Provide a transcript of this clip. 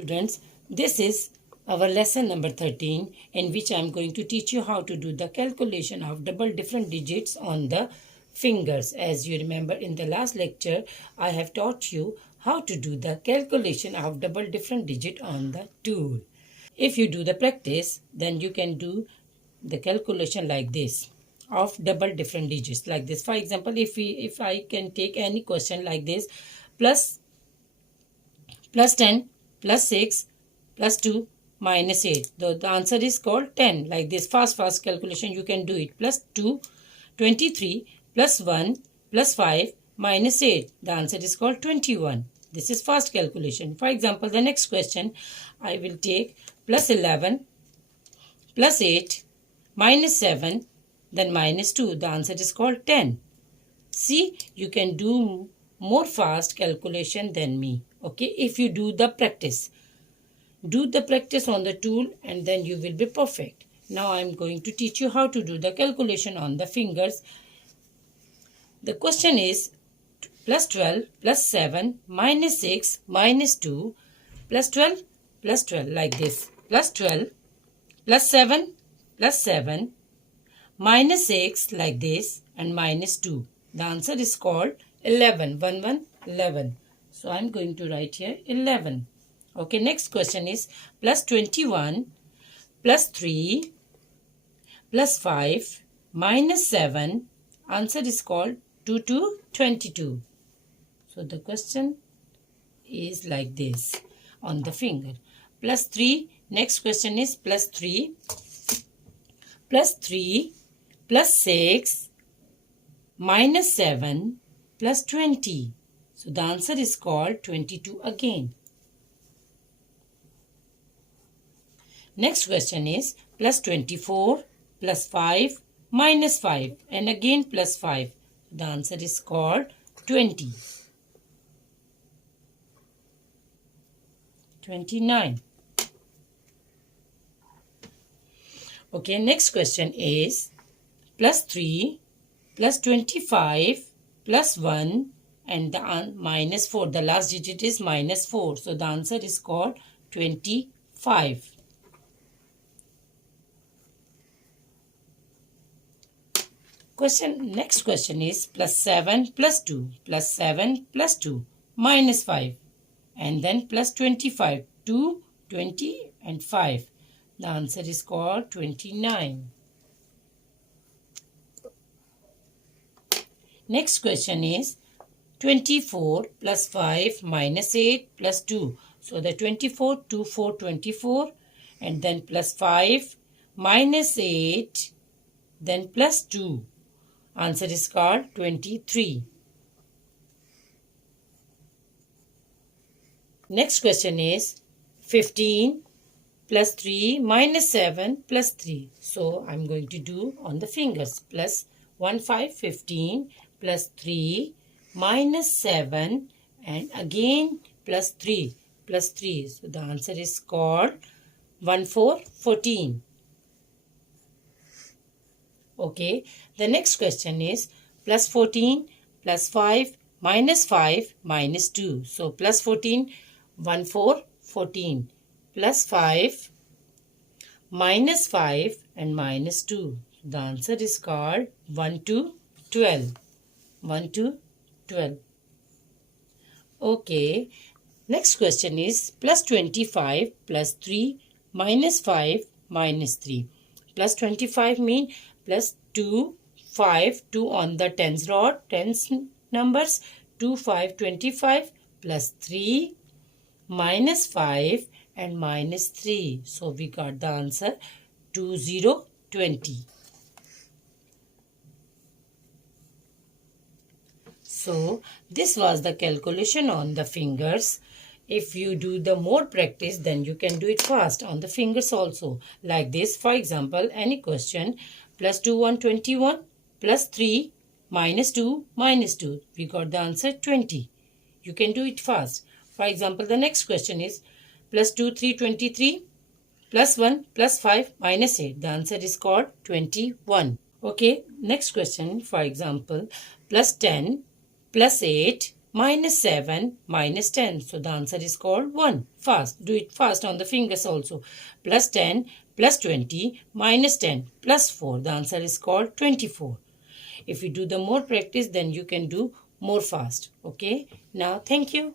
Students, this is our lesson number 13, in which I am going to teach you how to do the calculation of double different digits on the fingers. As you remember, in the last lecture I have taught you how to do the calculation of double different digit on the tool. If you do the practice, then you can do the calculation like this of double different digits like this. For example, if I can take any question like this, plus 10 plus 6 plus 2 minus 8. The answer is called 10. Like this fast calculation you can do it. Plus 2, 23 plus 1 plus 5 minus 8. The answer is called 21. This is fast calculation. For example, the next question I will take plus 11 plus 8 minus 7 then minus 2. The answer is called 10. See, you can do more fast calculation than me. Okay, if you do the practice on the tool, and then you will be perfect. Now I am going to teach you how to do the calculation on the fingers. The question is plus 12 plus 7 minus 6 minus 2 plus 12 like this. Plus 12 plus 7 minus 6 like this and minus 2. The answer is called 11. 11. So I am going to write here 11. Okay, next question is plus 21 plus 3 plus 5 minus 7. Answer is called 2 to 22. So the question is like this on the finger. Plus 3. Next question is plus 3 plus 3 plus 6 minus 7 plus 20. So the answer is called 22 again. Next question is plus 24 plus 5 minus 5 and again plus 5. The answer is called 20. 29. Okay, next question is plus 3 plus 25 plus 1 and the minus 4. The last digit is minus 4. So the answer is called 25. Next question is plus 7 plus 2 plus 7 plus 2 minus 5 and then plus 25. 2, 20 and 5. The answer is called 29. Next question is 24 plus 5 minus 8 plus 2. So the 24, 2, 4, 24 and then plus 5 minus 8 then plus 2. Answer is called 23. Next question is 15 plus 3 minus 7 plus 3. So I am going to do on the fingers. Plus 1, 5, 15 plus 3 minus 7 and again plus 3. So the answer is called 1, 4, 14. Okay, the next question is plus 14 plus 5 minus 2. So plus 14, 1, 4, 14 plus 5 minus 5 and minus 2. The answer is called 1 to 12. 1 to 12. Okay, next question is plus 25 plus 3 minus 5 minus 3. Plus 25 mean plus 2, 5, 2 on the tens rod, tens numbers, 2, 5, 25 plus 3 minus 5 and minus 3. So we got the answer 20, 20. So this was the calculation on the fingers. If you do the more practice, then you can do it fast on the fingers also. Like this, for example, any question, plus 2, 1, 21, plus 3, minus 2, minus 2. We got the answer 20. You can do it fast. For example, the next question is plus 2, 3, 23, plus 1, plus 5, minus 8. The answer is called 21. Okay, next question, for example, plus 10, plus 8, minus 7 minus 10. So the answer is called 1. Fast. Do it fast on the fingers also. Plus 10 plus 20 minus 10 plus 4. The answer is called 24. If you do the more practice, then you can do more fast. Okay. Now, thank you.